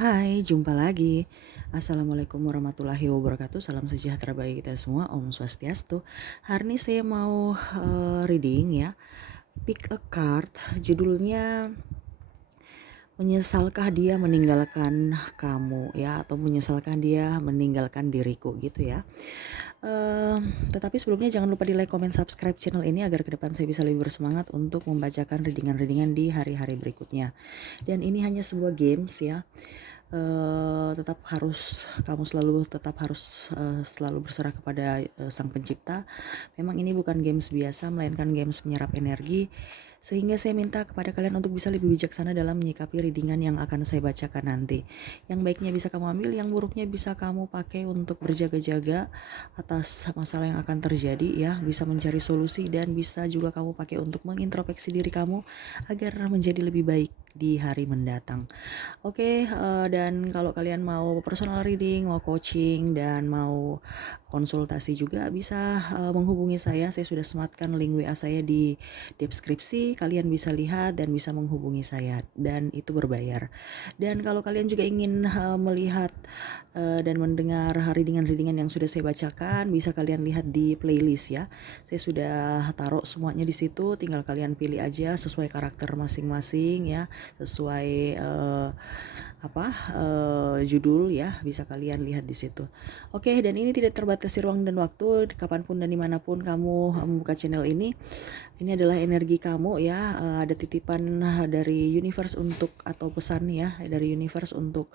Hai, jumpa lagi. Assalamualaikum warahmatullahi wabarakatuh. Salam sejahtera bagi kita semua. Om Swastiastu. Hari ini saya mau reading ya. Pick a card. Judulnya menyesalkah dia meninggalkan kamu ya, atau menyesalkah dia meninggalkan diriku gitu ya. Tetapi sebelumnya jangan lupa di like, comment, subscribe channel ini agar ke depan saya bisa lebih bersemangat untuk membacakan readingan-readingan di hari-hari berikutnya. Dan ini hanya sebuah games ya. Tetap harus kamu tetap harus selalu berserah kepada Sang Pencipta. Memang ini bukan games biasa, melainkan games menyerap energi, sehingga saya minta kepada kalian untuk bisa lebih bijaksana dalam menyikapi readingan yang akan saya bacakan nanti. Yang baiknya bisa kamu ambil, yang buruknya bisa kamu pakai untuk berjaga-jaga atas masalah yang akan terjadi ya, bisa mencari solusi, dan bisa juga kamu pakai untuk mengintrospeksi diri kamu agar menjadi lebih baik di hari mendatang. Oke, dan kalau kalian mau personal reading, mau coaching, dan mau konsultasi juga bisa menghubungi saya. Saya sudah sematkan link WA saya di deskripsi. Kalian bisa lihat dan bisa menghubungi saya, dan itu berbayar. Dan kalau kalian juga ingin melihat dan mendengar readingan-readingan yang sudah saya bacakan, bisa kalian lihat di playlist ya. Saya sudah taruh semuanya di situ, tinggal kalian pilih aja sesuai karakter masing-masing ya, sesuai judul ya, bisa kalian lihat di situ. Oke, dan ini tidak terbatasi ruang dan waktu, kapanpun dan dimanapun kamu membuka channel ini. Ini adalah energi kamu ya, ada titipan dari universe atau pesan ya dari universe untuk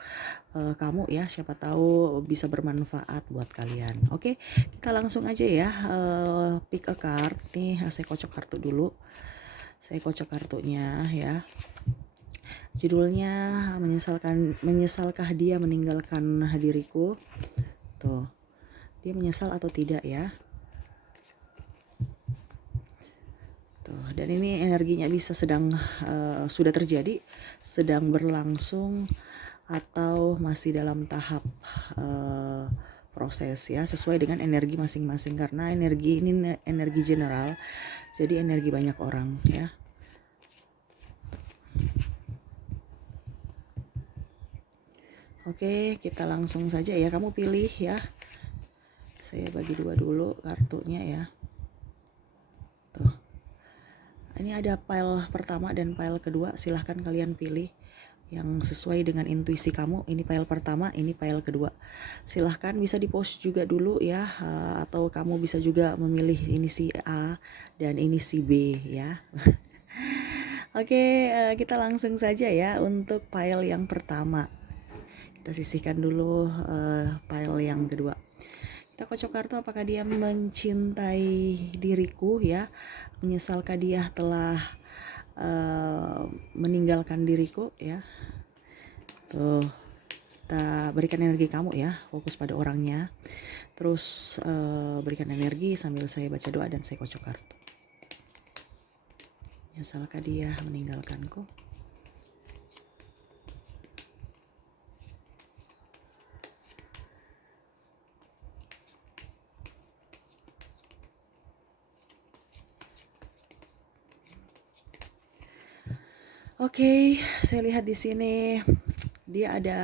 kamu ya, siapa tahu bisa bermanfaat buat kalian. Oke, kita langsung aja ya, pick a card nih. Saya kocok kartu dulu. Saya kocok kartunya ya. Judulnya menyesalkah dia meninggalkan diriku. Tuh, dia menyesal atau tidak ya. Tuh, dan ini energinya bisa sudah terjadi, sedang berlangsung, atau masih dalam tahap proses ya, sesuai dengan energi masing-masing, karena energi ini energi general, jadi energi banyak orang ya. Oke, kita langsung saja ya, kamu pilih ya. Saya bagi dua dulu kartunya ya. Tuh, ini ada pile pertama dan pile kedua, silahkan kalian pilih yang sesuai dengan intuisi kamu. Ini file pertama, ini file kedua. Silahkan bisa di post juga dulu ya, atau kamu bisa juga memilih ini si A dan ini si B ya. Oke, kita langsung saja ya untuk file yang pertama. Kita sisihkan dulu file yang kedua. Kita kocok kartu, apakah dia mencintai diriku ya, menyesalkah dia telah meninggalkan diriku ya. Tuh, kita berikan energi kamu ya, fokus pada orangnya. Terus berikan energi sambil saya baca doa dan saya kocok kartu. Menyesalkah dia meninggalkanku? Oke, saya lihat di sini dia ada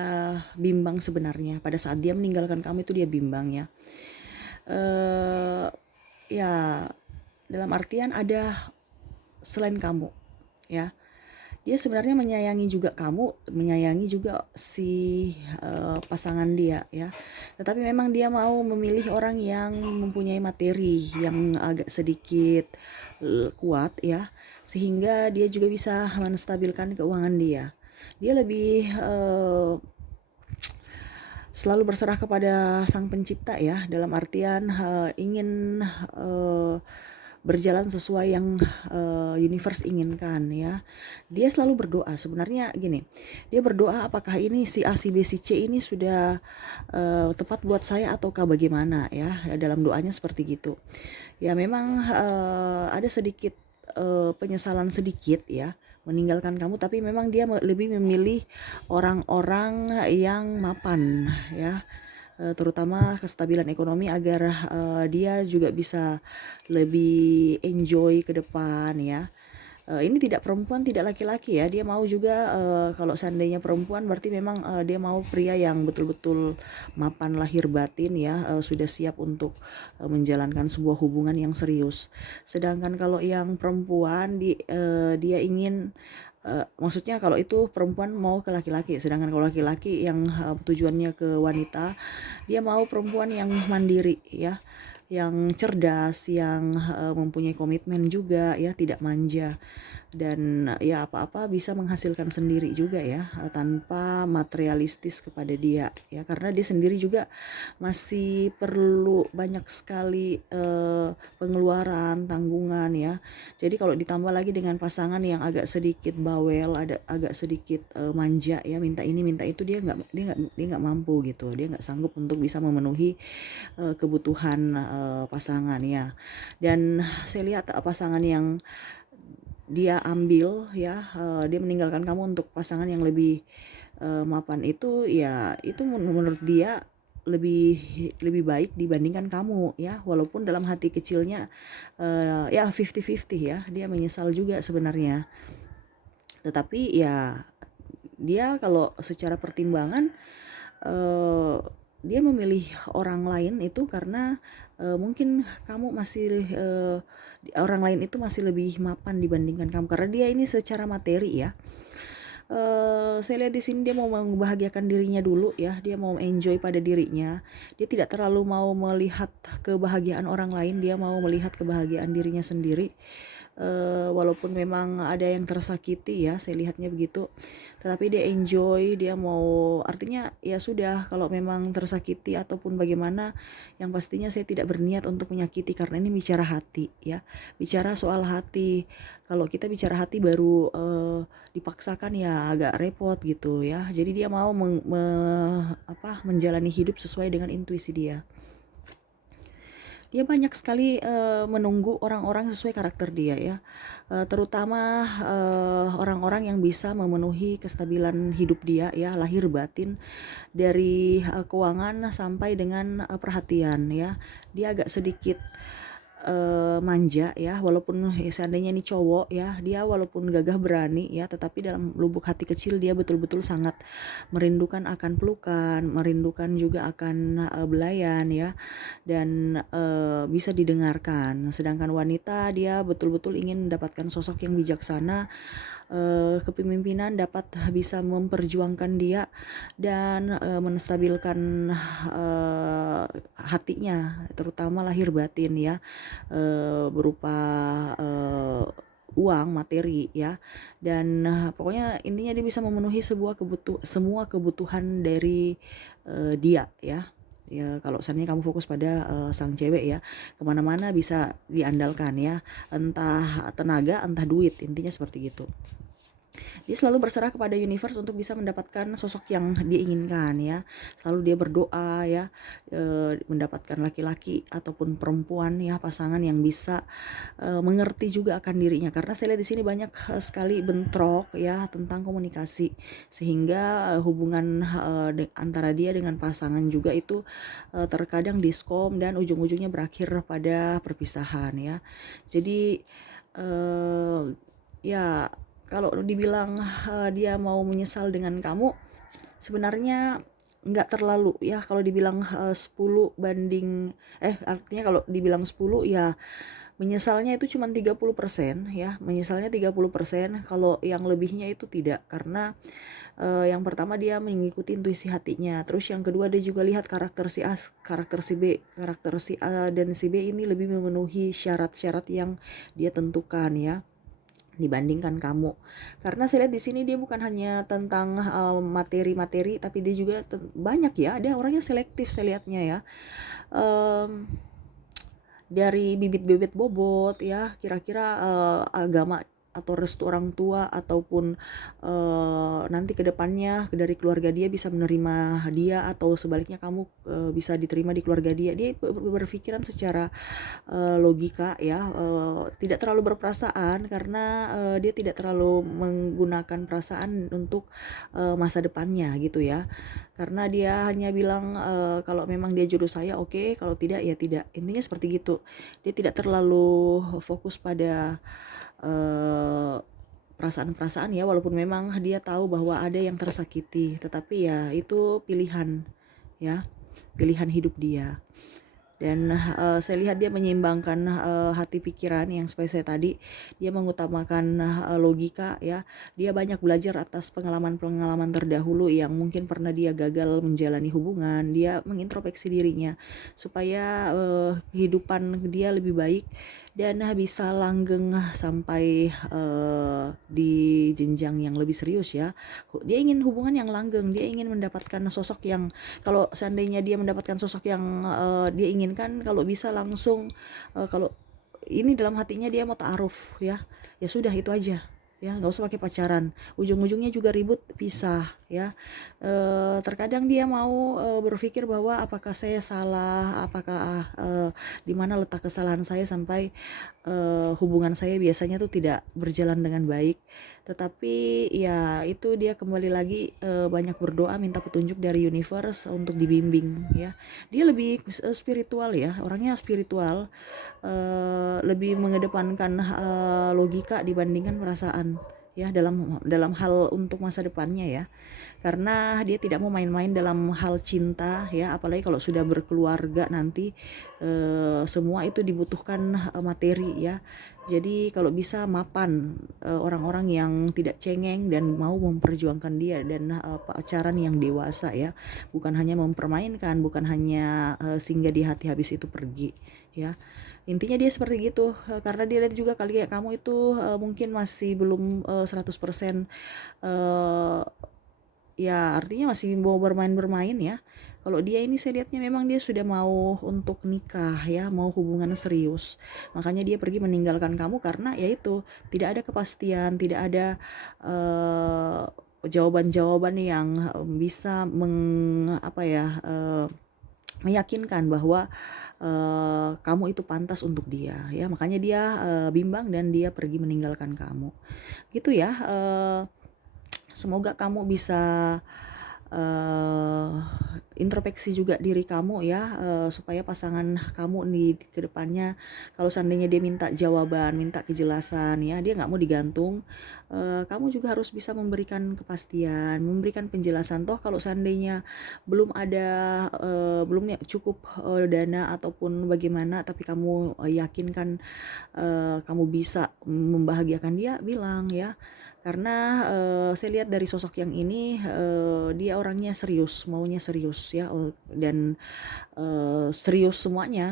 bimbang sebenarnya. Pada saat dia meninggalkan kamu itu dia bimbang ya. Ya, dalam artian ada selain kamu ya. Dia sebenarnya menyayangi juga kamu, menyayangi juga si pasangan dia ya. Tetapi memang dia mau memilih orang yang mempunyai materi yang agak sedikit kuat ya, sehingga dia juga bisa menstabilkan keuangan dia. Dia lebih selalu berserah kepada Sang Pencipta ya, dalam artian ingin berjalan sesuai yang universe inginkan ya. Dia selalu berdoa, sebenarnya gini, dia berdoa apakah ini si A, si B, si C ini sudah tepat buat saya ataukah bagaimana ya. Dalam doanya seperti gitu ya. Memang ada sedikit penyesalan sedikit ya meninggalkan kamu, tapi memang dia lebih memilih orang-orang yang mapan ya, terutama kestabilan ekonomi, agar dia juga bisa lebih enjoy ke depan ya. Ini tidak perempuan, tidak laki-laki ya, dia mau juga, kalau seandainya perempuan berarti memang dia mau pria yang betul-betul mapan lahir batin ya, sudah siap untuk menjalankan sebuah hubungan yang serius. Sedangkan kalau yang perempuan dia ingin, maksudnya kalau itu perempuan mau ke laki-laki, sedangkan kalau laki-laki yang tujuannya ke wanita, dia mau perempuan yang mandiri ya, yang cerdas, yang mempunyai komitmen juga ya, tidak manja, dan ya apa-apa bisa menghasilkan sendiri juga ya, tanpa materialistis kepada dia ya, karena dia sendiri juga masih perlu banyak sekali pengeluaran, tanggungan ya. Jadi kalau ditambah lagi dengan pasangan yang agak sedikit bawel, agak sedikit manja ya, minta ini minta itu, dia nggak mampu gitu, dia nggak sanggup untuk bisa memenuhi kebutuhan pasangan ya. Dan saya lihat pasangan yang dia ambil ya, dia meninggalkan kamu untuk pasangan yang lebih mapan, itu ya itu menurut dia lebih lebih baik dibandingkan kamu ya, walaupun dalam hati kecilnya ya 50-50 ya, dia menyesal juga sebenarnya, tetapi ya dia kalau secara pertimbangan eh, dia memilih orang lain itu karena mungkin kamu masih orang lain itu masih lebih mapan dibandingkan kamu, karena dia ini secara materi ya. Saya lihat di sini dia mau membahagiakan dirinya dulu ya, dia mau enjoy pada dirinya, dia tidak terlalu mau melihat kebahagiaan orang lain, dia mau melihat kebahagiaan dirinya sendiri. Walaupun memang ada yang tersakiti ya, saya lihatnya begitu, tetapi dia enjoy, dia mau, artinya ya sudah, kalau memang tersakiti ataupun bagaimana, yang pastinya saya tidak berniat untuk menyakiti, karena ini bicara hati ya, bicara soal hati. Kalau kita bicara hati baru dipaksakan ya agak repot gitu ya. Jadi dia mau menjalani hidup sesuai dengan intuisi dia. Dia banyak sekali menunggu orang-orang sesuai karakter dia ya, terutama orang-orang yang bisa memenuhi kestabilan hidup dia ya, lahir batin, dari keuangan sampai dengan perhatian ya. Dia agak sedikit manja ya, walaupun seandainya ini cowok ya, dia walaupun gagah berani ya, tetapi dalam lubuk hati kecil dia betul-betul sangat merindukan akan pelukan, merindukan juga akan belayan ya, dan bisa didengarkan. Sedangkan wanita dia betul-betul ingin mendapatkan sosok yang bijaksana, kepemimpinan dapat bisa memperjuangkan dia dan menstabilkan hatinya, terutama lahir batin ya, berupa uang materi ya, dan pokoknya intinya dia bisa memenuhi semua kebutuhan dari dia ya. Ya kalau seandainya kamu fokus pada sang cewek ya, kemana-mana bisa diandalkan ya, entah tenaga entah duit, intinya seperti itu. Dia selalu berserah kepada universe untuk bisa mendapatkan sosok yang dia inginkan ya. Selalu dia berdoa ya, mendapatkan laki-laki ataupun perempuan ya, pasangan yang bisa mengerti juga akan dirinya. Karena saya lihat di sini banyak sekali bentrok ya tentang komunikasi, sehingga hubungan antara dia dengan pasangan juga itu terkadang diskom dan ujung-ujungnya berakhir pada perpisahan ya. Jadi ya kalau dibilang dia mau menyesal dengan kamu, sebenarnya nggak terlalu ya. Kalau dibilang 10 banding, artinya kalau dibilang 10 ya, menyesalnya itu cuma 30% ya, menyesalnya 30%, kalau yang lebihnya itu tidak, karena yang pertama dia mengikuti intuisi hatinya, terus yang kedua dia juga lihat karakter si A, karakter si B, karakter si A dan si B ini lebih memenuhi syarat-syarat yang dia tentukan ya, dibandingkan kamu. Karena saya lihat di sini dia bukan hanya tentang materi-materi, tapi dia juga banyak ya, dia orangnya selektif saya lihatnya ya. Dari bibit-bibit bobot ya, kira-kira agama atau restu orang tua ataupun nanti ke depannya dari keluarga dia bisa menerima dia, atau sebaliknya kamu bisa diterima di keluarga dia. Dia berpikiran secara logika ya, tidak terlalu berperasaan, karena dia tidak terlalu menggunakan perasaan untuk masa depannya gitu ya. karena dia hanya bilang kalau memang dia jodoh saya oke, kalau tidak ya tidak, intinya seperti gitu. Dia tidak terlalu fokus pada eh, perasaan-perasaan ya, walaupun memang dia tahu bahwa ada yang tersakiti, tetapi ya itu pilihan ya, pilihan hidup dia. Dan saya lihat dia menyeimbangkan hati pikiran yang seperti saya tadi, dia mengutamakan logika ya. Dia banyak belajar atas pengalaman-pengalaman terdahulu yang mungkin pernah dia gagal menjalani hubungan. Dia mengintrospeksi dirinya supaya kehidupan dia lebih baik dan bisa langgeng sampai di jenjang yang lebih serius ya. Dia ingin hubungan yang langgeng, dia ingin mendapatkan sosok yang, kalau seandainya dia mendapatkan sosok yang dia inginkan, kalau bisa langsung kalau ini dalam hatinya dia mau ta'aruf ya, ya sudah itu aja ya, nggak usah pakai pacaran, ujung-ujungnya juga ribut pisah ya. Terkadang dia mau berpikir bahwa apakah saya salah, apakah di mana letak kesalahan saya sampai hubungan saya biasanya tuh tidak berjalan dengan baik. Tetapi ya itu dia kembali lagi banyak berdoa minta petunjuk dari universe untuk dibimbing ya. Dia lebih spiritual ya, orangnya spiritual, lebih mengedepankan logika dibandingkan perasaan ya, dalam hal untuk masa depannya ya, karena dia tidak mau main-main dalam hal cinta ya, apalagi kalau sudah berkeluarga nanti semua itu dibutuhkan materi ya. Jadi kalau bisa mapan orang-orang yang tidak cengeng dan mau memperjuangkan dia, dan pacaran yang dewasa ya, bukan hanya mempermainkan, bukan hanya singgah di hati habis itu pergi ya. Intinya dia seperti gitu, karena dia lihat juga kali ya kamu itu mungkin masih belum 100% ya, artinya masih mau bermain-bermain ya. Kalau dia ini saya lihatnya memang dia sudah mau untuk nikah ya, mau hubungan serius. Makanya dia pergi meninggalkan kamu karena yaitu tidak ada kepastian, tidak ada jawaban-jawaban yang bisa meyakinkan bahwa kamu itu pantas untuk dia ya. Makanya dia bimbang dan dia pergi meninggalkan kamu. Gitu ya. Semoga kamu bisa introspeksi juga diri kamu ya, supaya pasangan kamu di kedepannya kalau seandainya dia minta jawaban, minta kejelasan ya, dia nggak mau digantung, kamu juga harus bisa memberikan kepastian, memberikan penjelasan. Toh kalau seandainya belum ada belum cukup dana ataupun bagaimana, tapi kamu yakinkan kamu bisa membahagiakan dia, bilang ya. Karena saya lihat dari sosok yang ini dia orangnya serius, maunya serius ya, dan serius semuanya,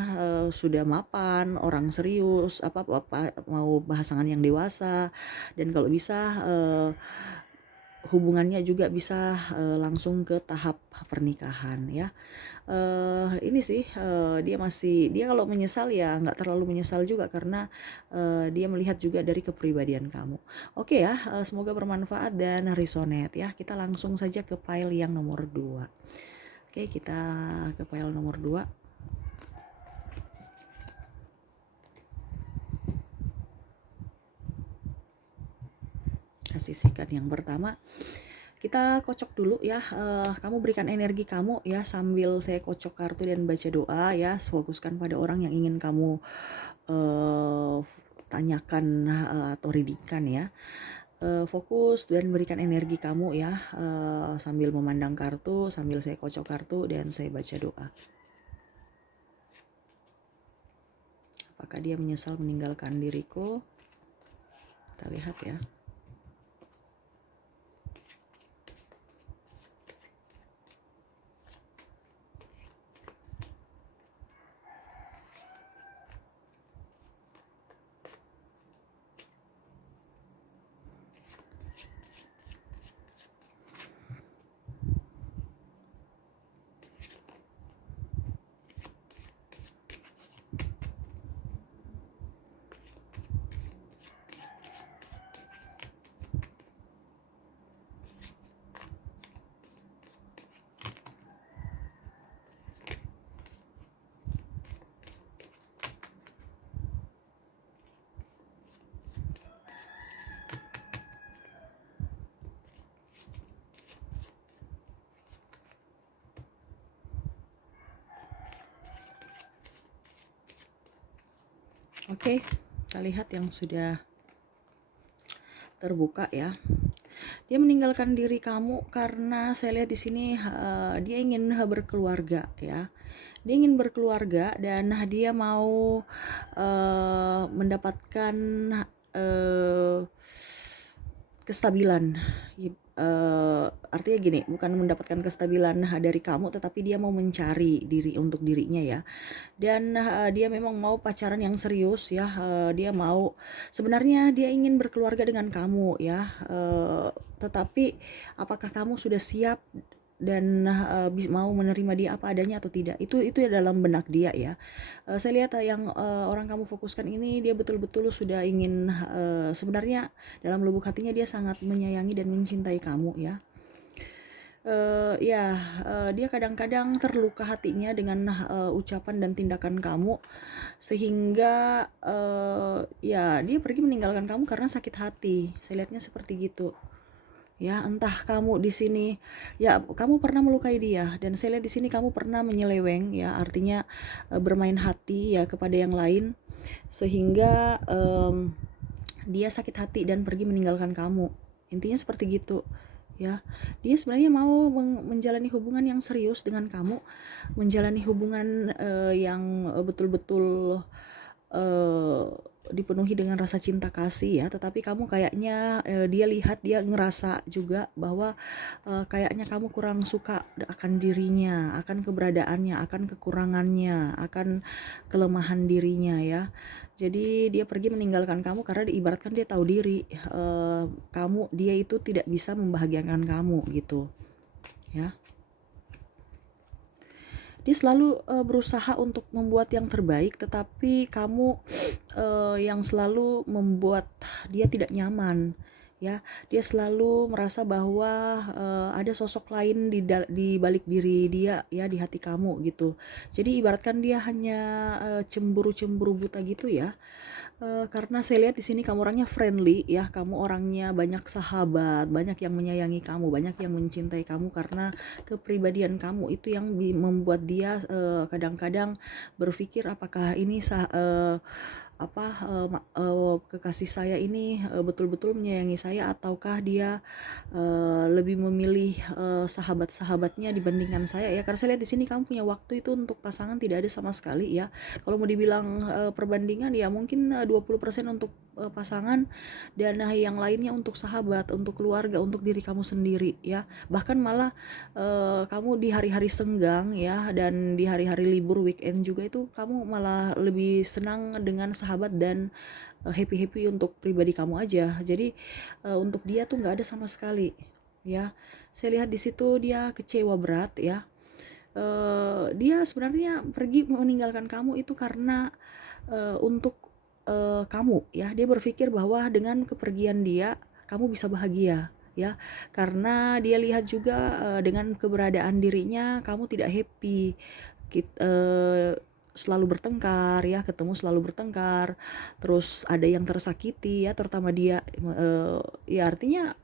sudah mapan, orang serius, apa mau pasangan yang dewasa, dan kalau bisa hubungannya juga bisa langsung ke tahap pernikahan ya. Ini sih dia kalau menyesal ya nggak terlalu menyesal juga, karena dia melihat juga dari kepribadian kamu. Oke ya, semoga bermanfaat dan resonate ya. Kita langsung saja ke file yang nomor 2. Oke, kita ke file nomor 2. Sisihkan yang pertama, kita kocok dulu ya. Kamu berikan energi kamu ya sambil saya kocok kartu dan baca doa ya. Fokuskan pada orang yang ingin kamu tanyakan atau readingkan ya. Fokus dan berikan energi kamu ya, sambil memandang kartu, sambil saya kocok kartu dan saya baca doa. Apakah dia menyesal meninggalkan diriku? Kita lihat ya. Oke, kita lihat yang sudah terbuka ya. Dia meninggalkan diri kamu karena saya lihat di sini dia ingin berkeluarga ya. Dia ingin berkeluarga dan dia mau mendapatkan kestabilan. Artinya gini, bukan mendapatkan kestabilan dari kamu, tetapi dia mau mencari diri untuk dirinya ya. Dan dia memang mau pacaran yang serius ya. Dia mau, sebenarnya dia ingin berkeluarga dengan kamu ya. Tetapi apakah kamu sudah siap dan mau menerima dia apa adanya atau tidak, itu dalam benak dia ya. Saya lihat yang orang kamu fokuskan ini, dia betul-betul sudah ingin, sebenarnya dalam lubuk hatinya dia sangat menyayangi dan mencintai kamu ya. Dia kadang-kadang terluka hatinya dengan ucapan dan tindakan kamu, sehingga dia pergi meninggalkan kamu karena sakit hati. Saya lihatnya seperti gitu. Ya, entah kamu di sini, ya kamu pernah melukai dia, dan saya lihat di sini kamu pernah menyeleweng ya, artinya bermain hati ya kepada yang lain, sehingga dia sakit hati dan pergi meninggalkan kamu. Intinya seperti gitu ya. Dia sebenarnya mau menjalani hubungan yang serius dengan kamu, menjalani hubungan yang betul-betul dipenuhi dengan rasa cinta kasih ya, tetapi kamu kayaknya dia ngerasa juga bahwa kayaknya kamu kurang suka akan dirinya, akan keberadaannya, akan kekurangannya, akan kelemahan dirinya ya. Jadi dia pergi meninggalkan kamu karena diibaratkan dia tahu diri, dia itu tidak bisa membahagiakan kamu gitu ya. Dia selalu berusaha untuk membuat yang terbaik, tetapi kamu yang selalu membuat dia tidak nyaman ya. Dia selalu merasa bahwa ada sosok lain di balik diri dia ya, di hati kamu gitu. Jadi ibaratkan dia hanya cemburu-cemburu buta gitu ya. Karena saya lihat di sini kamu orangnya friendly ya, kamu orangnya banyak sahabat, banyak yang menyayangi kamu, banyak yang mencintai kamu, karena kepribadian kamu itu yang membuat dia kadang-kadang berpikir apakah ini kekasih saya ini betul-betul menyayangi saya, ataukah dia lebih memilih sahabat-sahabatnya dibandingkan saya ya. Karena saya lihat di sini kamu punya waktu itu untuk pasangan tidak ada sama sekali ya. Kalau mau dibilang perbandingan ya mungkin 20% untuk pasangan, dan yang lainnya untuk sahabat, untuk keluarga, untuk diri kamu sendiri ya. Bahkan malah kamu di hari-hari senggang ya, dan di hari-hari libur weekend juga itu kamu malah lebih senang dengan sahabat dan happy-happy untuk pribadi kamu aja. Jadi untuk dia tuh nggak ada sama sekali ya. Saya lihat di situ dia kecewa berat ya. Dia sebenarnya pergi meninggalkan kamu itu karena untuk kamu ya. Dia berpikir bahwa dengan kepergian dia kamu bisa bahagia ya, karena dia lihat juga dengan keberadaan dirinya kamu tidak happy. Selalu bertengkar ya, ketemu selalu bertengkar, terus ada yang tersakiti ya, terutama dia. Ya artinya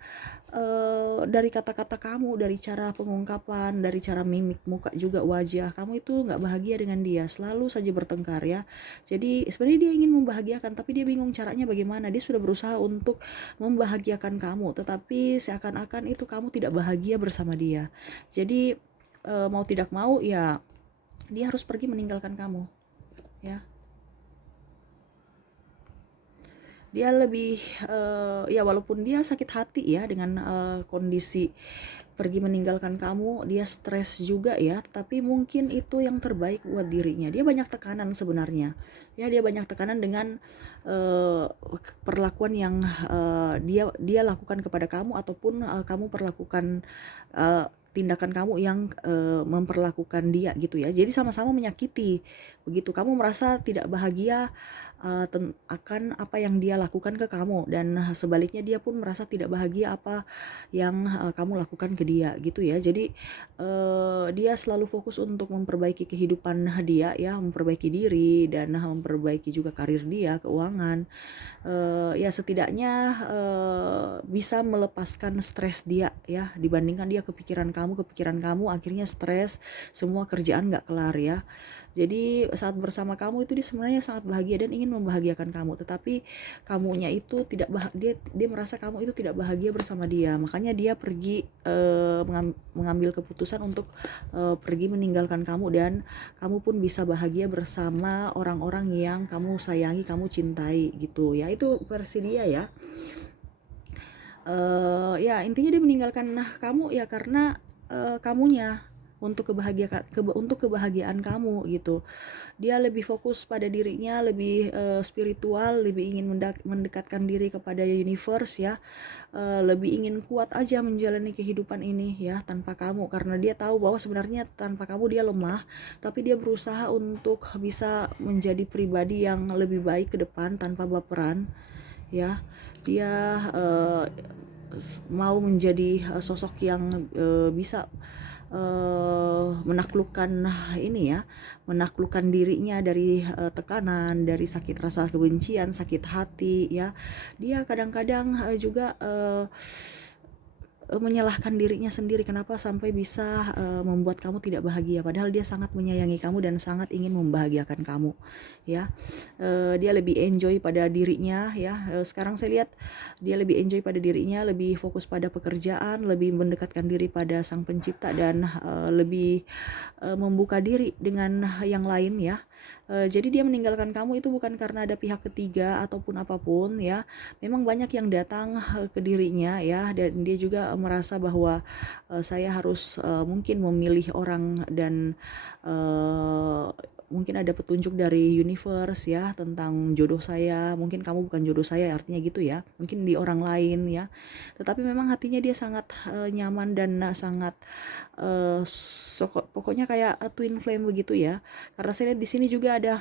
dari kata-kata kamu, dari cara pengungkapan, dari cara mimik muka juga, wajah kamu itu nggak bahagia dengan dia, selalu saja bertengkar ya. Jadi sebenarnya dia ingin membahagiakan, tapi dia bingung caranya bagaimana. Dia sudah berusaha untuk membahagiakan kamu, tetapi seakan-akan itu kamu tidak bahagia bersama dia. Jadi mau tidak mau ya dia harus pergi meninggalkan kamu ya. Dia lebih ya walaupun dia sakit hati ya dengan kondisi pergi meninggalkan kamu, dia stres juga ya, tapi mungkin itu yang terbaik buat dirinya. Dia banyak tekanan sebenarnya ya, dia banyak tekanan dengan perlakuan yang dia lakukan kepada kamu, ataupun kamu perlakukan tindakan kamu yang memperlakukan dia gitu ya. Jadi sama-sama menyakiti begitu. Kamu merasa tidak bahagia akan apa yang dia lakukan ke kamu, dan sebaliknya dia pun merasa tidak bahagia apa yang kamu lakukan ke dia gitu ya. Jadi dia selalu fokus untuk memperbaiki kehidupan dia ya, memperbaiki diri, dan memperbaiki juga karir dia, keuangan. Ya setidaknya bisa melepaskan stres dia ya, dibandingkan dia kepikiran kamu kamu, kepikiran kamu, akhirnya stres, semua kerjaan nggak kelar ya. Jadi saat bersama kamu itu dia sebenarnya sangat bahagia dan ingin membahagiakan kamu, tetapi kamunya itu tidak dia merasa kamu itu tidak bahagia bersama dia. Makanya dia pergi mengambil keputusan untuk pergi meninggalkan kamu, dan kamu pun bisa bahagia bersama orang-orang yang kamu sayangi, kamu cintai gitu ya. Itu versi dia ya. Ya intinya dia meninggalkan kamu ya karena kamunya untuk kebahagiaan kamu gitu. Dia lebih fokus pada dirinya, lebih spiritual, lebih ingin mendekatkan diri kepada universe ya. Lebih ingin kuat aja menjalani kehidupan ini ya tanpa kamu, karena dia tahu bahwa sebenarnya tanpa kamu dia lemah, tapi dia berusaha untuk bisa menjadi pribadi yang lebih baik ke depan tanpa baperan ya. Dia mau menjadi sosok yang bisa menaklukkan ini ya, menaklukkan dirinya dari tekanan, dari sakit rasa kebencian, sakit hati ya. Dia kadang-kadang juga menyalahkan dirinya sendiri kenapa sampai bisa membuat kamu tidak bahagia, padahal dia sangat menyayangi kamu dan sangat ingin membahagiakan kamu ya. Dia lebih enjoy pada dirinya ya. Sekarang saya lihat dia lebih enjoy pada dirinya, lebih fokus pada pekerjaan, lebih mendekatkan diri pada sang pencipta, dan lebih membuka diri dengan yang lain ya. Jadi dia meninggalkan kamu itu bukan karena ada pihak ketiga ataupun apapun ya. Memang banyak yang datang ke dirinya ya, dan dia juga merasa bahwa saya harus mungkin memilih orang, dan mungkin ada petunjuk dari universe ya tentang jodoh saya. Mungkin kamu bukan jodoh saya, artinya gitu ya, mungkin di orang lain ya. Tetapi memang hatinya dia sangat nyaman dan sangat pokoknya kayak twin flame begitu ya. Karena saya lihat di sini juga ada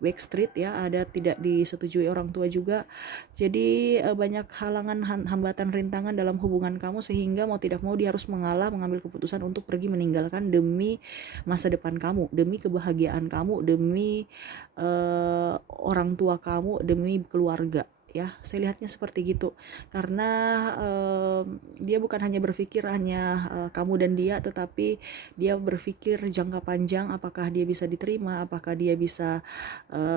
backstreet ya, ada tidak disetujui orang tua juga. Jadi banyak halangan, hambatan, rintangan dalam hubungan kamu, sehingga mau tidak mau dia harus mengambil keputusan untuk pergi meninggalkan demi masa depan kamu, demi kebahagiaan kamu, demi orang tua kamu, demi keluarga ya. Saya lihatnya seperti gitu, karena dia bukan hanya berpikir hanya kamu dan dia, tetapi dia berpikir jangka panjang, apakah dia bisa diterima, apakah dia bisa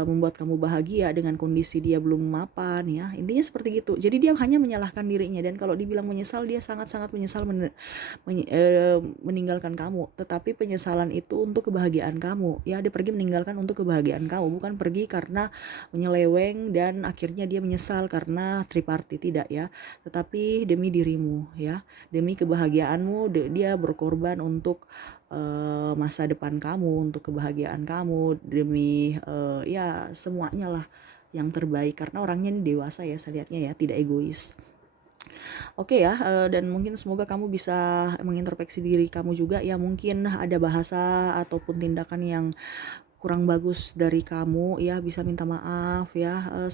membuat kamu bahagia dengan kondisi dia belum mapan ya. Intinya seperti gitu. Jadi dia hanya menyalahkan dirinya, dan kalau dibilang menyesal, dia sangat-sangat menyesal meninggalkan kamu, tetapi penyesalan itu untuk kebahagiaan kamu ya. Dia pergi meninggalkan untuk kebahagiaan kamu, bukan pergi karena menyeleweng dan akhirnya dia menyesal karena triparty, tidak ya, tetapi demi dirimu ya, demi kebahagiaanmu. Dia berkorban untuk masa depan kamu, untuk kebahagiaan kamu, demi ya semuanya lah yang terbaik, karena orangnya ini dewasa ya, saya lihatnya ya, tidak egois. Oke ya, dan mungkin semoga kamu bisa mengintrospeksi diri kamu juga ya. Mungkin ada bahasa ataupun tindakan yang kurang bagus dari kamu ya, bisa minta maaf ya.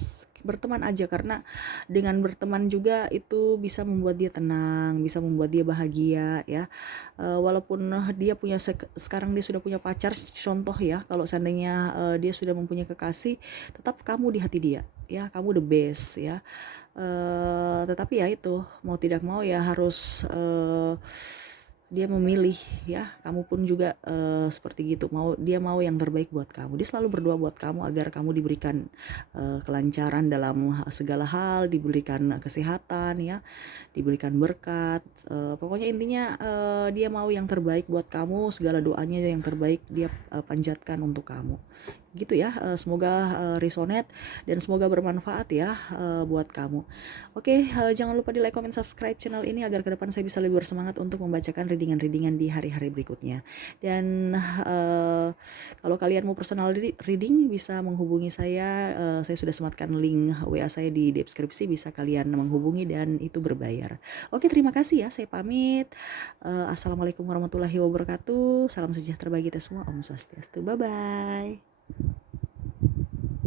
Berteman aja, karena dengan berteman juga itu bisa membuat dia tenang, bisa membuat dia bahagia ya. Walaupun dia punya sekarang dia sudah punya pacar contoh ya, kalau seandainya dia sudah mempunyai kekasih, tetap kamu di hati dia ya, kamu the best ya. Tetapi ya itu, mau tidak mau ya harus dia memilih ya. Kamu pun juga seperti gitu, dia mau yang terbaik buat kamu. Dia selalu berdoa buat kamu agar kamu diberikan kelancaran dalam segala hal, diberikan kesehatan ya, diberikan berkat. Pokoknya intinya dia mau yang terbaik buat kamu, segala doanya yang terbaik dia panjatkan untuk kamu gitu ya. Semoga resonate dan semoga bermanfaat ya buat kamu. Oke, jangan lupa di like, comment, subscribe channel ini agar ke depan saya bisa lebih bersemangat untuk membacakan readingan-readingan di hari-hari berikutnya. Dan kalau kalian mau personal reading bisa menghubungi saya. Saya sudah sematkan link WA saya di deskripsi, bisa kalian menghubungi dan itu berbayar. Oke, terima kasih ya, saya pamit. Assalamualaikum warahmatullahi wabarakatuh. Salam sejahtera bagi kita semua. Om Swastiastu. Bye bye.